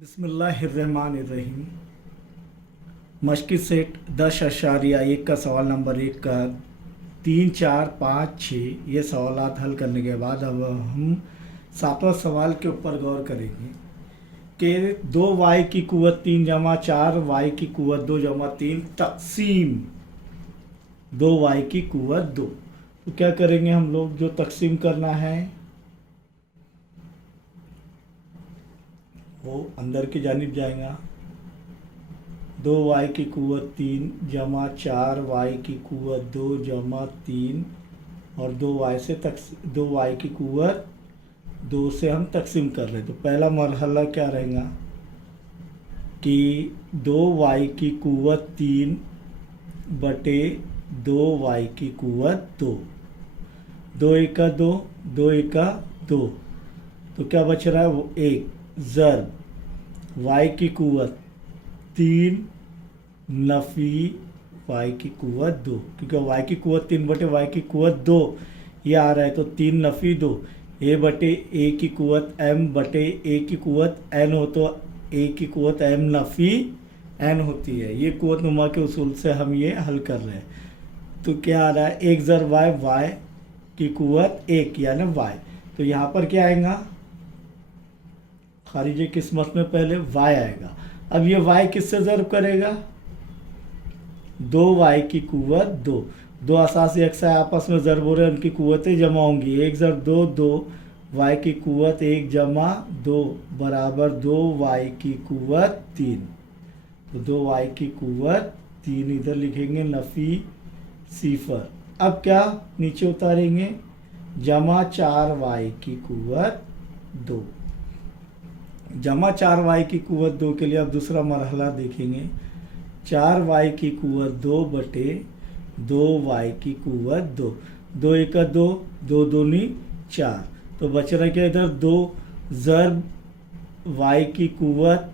बिस्मिल्लाहिर्रहमानिर्रहीम। मश्की सेट 10.1 का सवाल नंबर 1 का 3, 4, 5, 6 ये सवालात हल करने के बाद अब हम 7वां सवाल के ऊपर गौर करेंगे कि 2y की कुव्वत 3 जमा 4y की कुव्वत 2 जमा 3 तकसीम 2y की कुव्वत 2। तो क्या करेंगे हम लोग, जो तकसीम करना है वो अंदर की जानिब जाएगा। 2y की कुव्वत 3 जमा 4y की कुव्वत 2 जमा 3 और 2y की कुव्वत 2 से हम तकसीम कर रहे हैं। तो पहला मरहला क्या रहेगा कि 2y की कुव्वत 3 बटे 2y की कुव्वत 2, 2 एका 2, 2 एका 2, तो क्या बच रहा है वो 1 ज़र्ब y की कुव्वत 3 नफ़ी y की कुव्वत 2, क्योंकि y की कुव्वत 3 बटे y की कुव्वत 2 ये आ रहा है, तो 3 नफ़ी 2 a बटे a की कुव्वत m बटे a की कुव्वत n हो, तो a की कुव्वत m नफ़ी n होती है। ये कुव्वत नुमा के उसूल से हम ये हल कर रहे हैं। तो क्या आ रहा है 1 ज़र्ब y की कुव्वत 1 यानी y, तो यहाँ पर क्या आएगा, खारिज किस्मत में पहले y आएगा। अब ये y किससे ज़र्ब करेगा, 2y की कुव्वत 2, दो असासी अक्सा आपस में ज़र्ब हो रहे हैं, उनकी कुव्वतें जमा होंगी। 1 ज़र्ब 2 2, y की कुव्वत 1 जमा 2 बराबर 2y की कुव्वत 3, तो 2y की कुव्वत 3 इधर लिखेंगे नफ़ी सिफर। अब क्या नीचे उतारेंगे, जमा 4y की कुव्वत 2, जमा 4y की कुव्वत 2 के लिए अब दूसरा मरहला देखेंगे। 4y की कुव्वत 2 बटे 2y की कुव्वत 2, 2 एका 2, 2 दूनी 4, तो बच रहा क्या इधर 2 ज़र्ब y की कुव्वत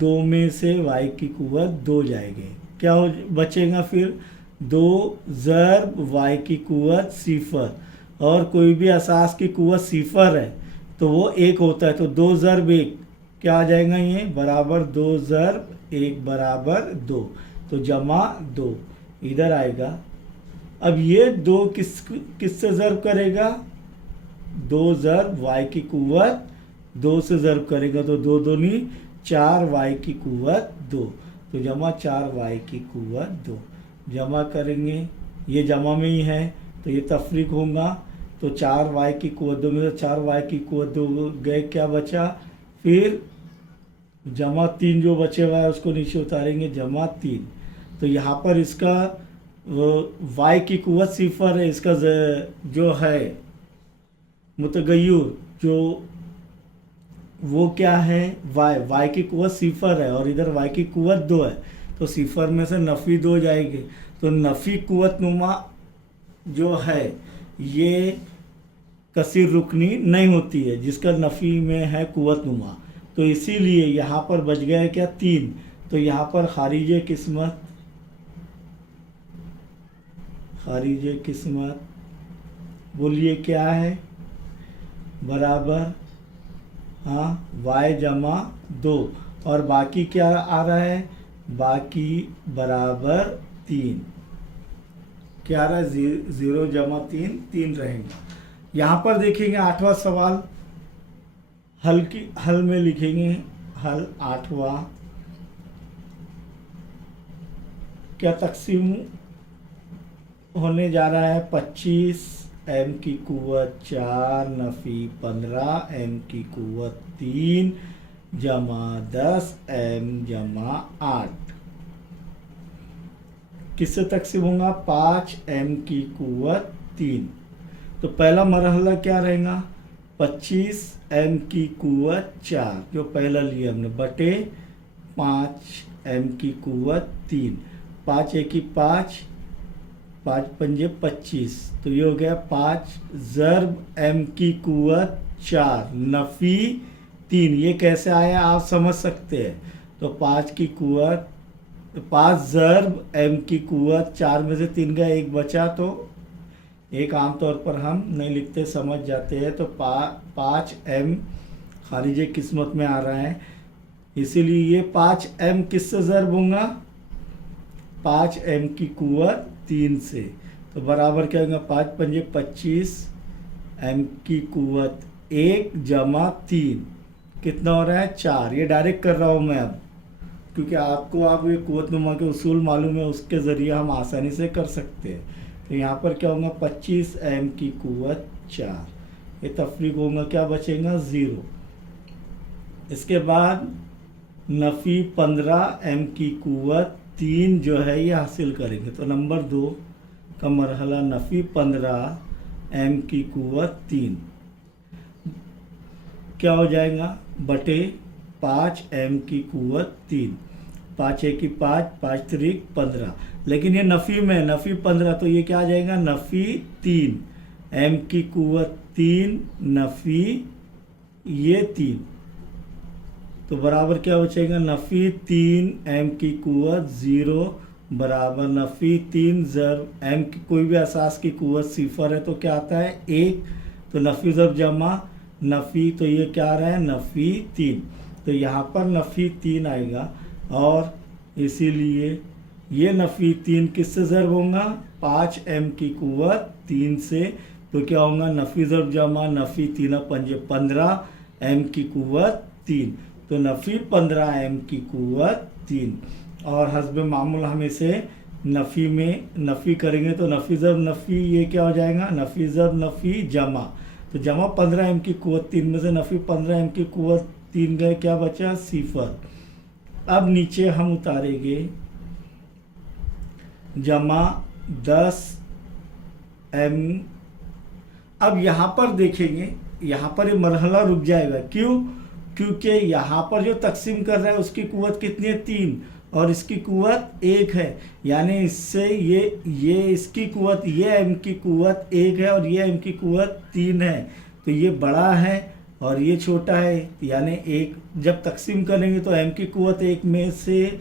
2 में से y की कुव्वत 2 जाएंगे, क्या हो बचेगा फिर 2 ज़र्ब y की कुव्वत सिफर, और कोई भी असास की कुव्वत सिफर है तो वो 1 होता है, तो 2 ज़र्ब 1 क्या आ जाएगा, ये बराबर 2 ज़र्ब 1 बराबर 2, तो जमा 2 इधर आएगा। अब ये 2 किससे ज़र्ब करेगा, 2 ज़र्ब y की कुव्वत 2 से ज़र्ब करेगा, तो 2 दूनी 4y की कुव्वत 2, तो जमा 4y की कुव्वत 2, जमा करेंगे ये जमा में ही है तो ये तफरीक होगा, तो 4y की कुव्वत 2 में से 4y की कुव्वत 2 गए, क्या बचा फिर जमा 3 जो बचे हुआ है उसको नीचे उतारेंगे, जमा 3, तो यहाँ पर इसका y की कुव्वत सिफर है, इसका जो है मुतगय्युर जो वो क्या है y की कुव्वत सिफर है और इधर y की कुव्वत 2 है, तो सिफर में से नफ़ी 2 जाएंगे, तो नफ़ी कुव्वत नुमा जो है ये कसीर रुकनी नहीं होती है, जिसका नफ़ी में है कुव्वत नुमा, तो इसीलिए यहाँ पर बच गया है क्या 3, तो यहाँ पर खारिज किस्मत बोलिए क्या है, बराबर y जमा 2, और बाकी क्या आ रहा है, बाकी बराबर 3, क्या आ रहा है 0 जमा 3 3 रहेगा। यहाँ पर देखेंगे 8वां सवाल हल में लिखेंगे, हल 8वां क्या तकसीम होने जा रहा है, 25 m की कुव्वत 4 नफ़ी 15 m की कुव्वत 3 जमा 10 m जमा 8 किससे तकसीम होगा, 5 m की कुव्वत 3, तो पहला मरहला क्या रहेगा, 25 m की कुव्वत 4 जो पहला लिया हमने बटे 5 m की कुव्वत 3, 5 एकी 5, 5 पंजे 25, तो ये हो गया 5 ज़र्ब m की कुव्वत 4 नफ़ी 3, ये कैसे आया आप समझ सकते हैं, तो 5 की कुव्वत 5 ज़र्ब m की कुव्वत 4 में से 3 गया 1 बचा, तो एक आमतौर पर हम नहीं लिखते समझ जाते हैं, तो 5 m खारिज किस्मत में आ रहा है, इसीलिए ये 5m किससे ज़र्ब होगा, 5m की कुव्वत 3 से। तो बराबर क्या होगा, 5 पंजे 25, m की कुव्वत 1 जमा 3 कितना हो रहा है 4। ये डायरेक्ट कर रहा हूँ मैं अब, क्योंकि आपको आप ये कुव्वतनुमा के उसूल मालूम है, उसके ज़रिए हम आसानी से कर सकते हैं। तो यहाँ पर क्या होगा, 25m की कुव्वत 4, ये तफरीक होगा, क्या बचेगा 0। इसके बाद नफ़ी 15m की कुव्वत 3 जो है ये हासिल करेंगे। तो नंबर 2 का मरहला नफ़ी 15m की कुव्वत 3 क्या हो जाएगा, बटे 5m की कुव्वत 3, 5 एक की 5, 5 त्रिक 15। लेकिन ये नफ़ी में, नफ़ी 15, तो ये क्या आ जाएगा, नफ़ी 3 m की कुव्वत 3 नफ़ी ये 3, तो बराबर क्या बचेगा, नफ़ी 3 m की कुव्वत 0 बराबर नफ़ी 3 ज़र्ब m की कोई भी असास की कुव्वत 0 है तो क्या आता है 1, तो नफ़ी ज़र्ब जमा नफ़ी, तो ये क्या आ रहा है नफ़ी 3, तो यहाँ पर नफ़ी 3 आएगा। और इसीलिए ये नफ़ी 3 किससे ज़र्ब होगा, 5m की कुव्वत 3 से, तो क्या होगा नफ़ी ज़र्ब जमा नफ़ी 3 पंजे 15 m की कुव्वत 3, तो नफ़ी 15m की कुव्वत 3। और हस्ब मामूल हम इसे नफ़ी में नफ़ी करेंगे तो नफ़ी ज़र्ब नफ़ी ये क्या हो जाएगा, नफ़ी ज़र्ब नफ़ी जमा, तो जमा 15m की कुव्वत 3 में से नफ़ी 15m की कुव्वत 3 गए, क्या बचा 0। अब नीचे हम उतारेंगे जमा 10m। अब यहाँ पर देखेंगे, यहाँ पर ये मरहला रुक जाएगा, क्यों, क्योंकि यहाँ पर जो तकसीम कर रहा है उसकी कुव्वत कितनी है 3 और इसकी कुव्वत 1 है, यानी इससे ये इसकी कुव्वत, ये m की कुव्वत 1 है और ये m की कुव्वत 3 है, तो ये बड़ा है और ये छोटा है, यानी एक जब तकसीम करेंगे तो m की कुव्वत 1 में से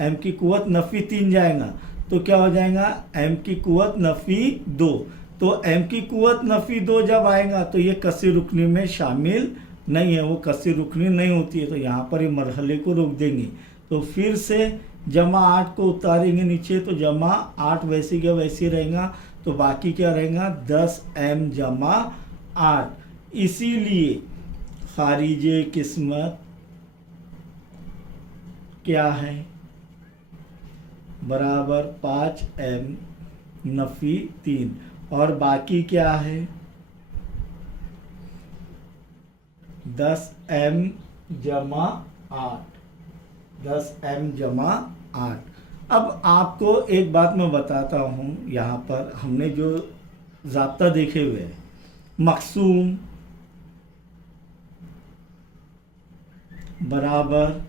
m की कुव्वत नफ़ी 3 जाएगा, तो क्या हो जाएगा m की कुव्वत नफ़ी 2, तो m की कुव्वत नफ़ी 2 जब आएगा तो ये कसी रुकनी में शामिल नहीं है, वो कसी रुकनी नहीं होती है, तो यहाँ पर ये मरहले को रोक देंगे। तो फिर से जमा 8 को उतारेंगे नीचे, तो जमा 8 वैसी का वैसी रहेगा, तो बाकी क्या रहेगा 10m जमा 8। इसीलिए खारिजे किस्मत क्या है, बराबर 5m नफ़ी 3, और बाकी क्या है 10m जमा 8, 10m जमा 8। अब आपको एक बात मैं बताता हूँ, यहाँ पर हमने जो ज़ाब्ता देखे हुए हैं, मक़सूम बराबर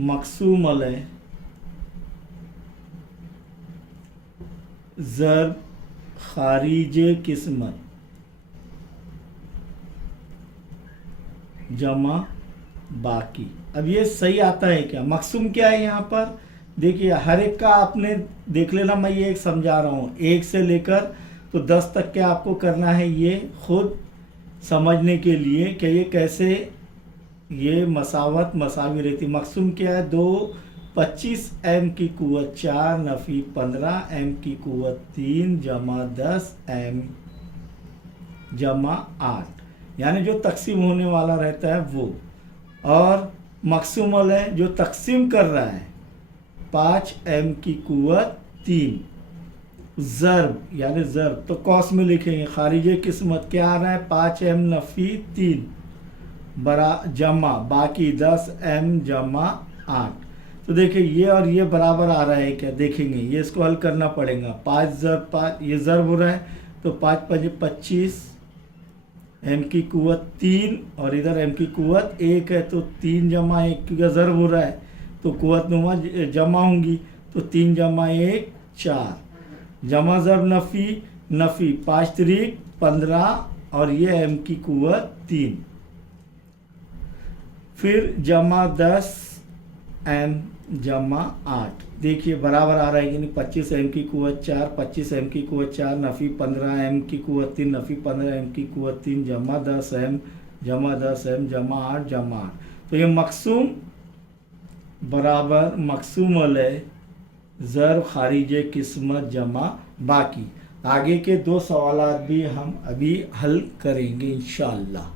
मक़सूम अलैह ज़र्ब खारिजे किस्मत जमा बाकी। अब ये सही आता है क्या, मक़सूम क्या है यहाँ पर, देखिए हर एक का आपने देख लेना, मैं ये एक समझा रहा हूँ, 1 से लेकर तो 10 तक क्या आपको करना है, ये खुद समझने के लिए कि ये कैसे ये मसावत मसावी रहती। मक़सूम क्या है, 2 25m की कुव्वत 4 नफ़ी 15m की कुव्वत 3 जमा 10m जमा 8, यानी जो तकसीम होने वाला रहता है वो। और मक़सूम अलैह जो तकसीम कर रहा है 5m की कुव्वत 3 ज़र्ब, यानी ज़र्ब तो कौस में लिखेंगे, खारिजे किस्मत क्या आ रहा है 5m नफ़ी 3 बरा जमा बाकी 10m जमा 8। तो देखिए ये और ये बराबर आ रहा है क्या, देखेंगे ये इसको हल करना पड़ेगा। 5 ज़र्ब 5, ये ज़र्ब हो रहा है तो 5 5 25, m की कुव्वत 3 और इधर m की कुव्वत 1 है, तो 3 जमा 1 का ज़र्ब हो रहा है तो कुव्वत नुमा जमा होंगी, तो 3 जमा 1 4, जमा ज़र्ब नफ़ी नफ़ी 5 त्रिक 15 और ये m की कुव्वत 3, फिर जमा 10m जमा 8। देखिए बराबर आ रहा है कि नहीं, 25m की कुव्वत 4, 25m की कुव्वत 4 नफ़ी 15m की कुव्वत 3 नफ़ी 15m की कुव्वत 3 जमा 10m जमा 10m जमा 8 जमा 8। तो ये मकसूम बराबर मकसूम अलय ज़र्ब खारिज किस्मत जमा बाकी। आगे के 2 सवालात भी हम अभी हल करेंगे इंशाअल्लाह।